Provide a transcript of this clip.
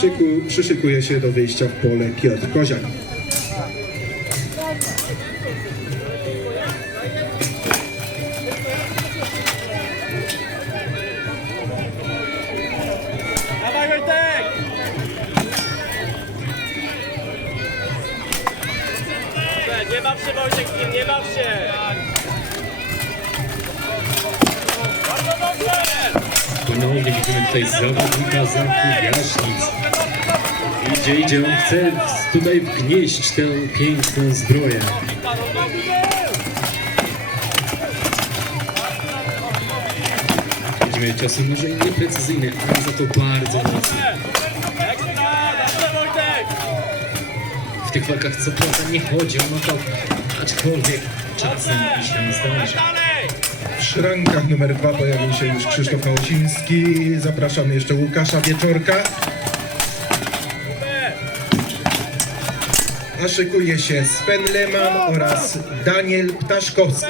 Szyku, przyszykuje się do wyjścia w pole Piotr Koziak. Nie baw się Wojtek nie baw się! Ponownie widzimy tutaj zawodnika zamku Jaśnic. Idzie, idzie, on chce tutaj wgnieść tę piękną zbroję. Widzimy ciosy może nieprecyzyjne, ale za to bardzo mocne. W tych walkach co prawda nie chodzi o knockout, aczkolwiek czasem się zdarza. Szrankach numer dwa pojawił się już Krzysztof Małciński. Zapraszamy jeszcze Łukasza Wieczorka. A szykuje się Sven Lehmann oraz Daniel Ptaszkowski.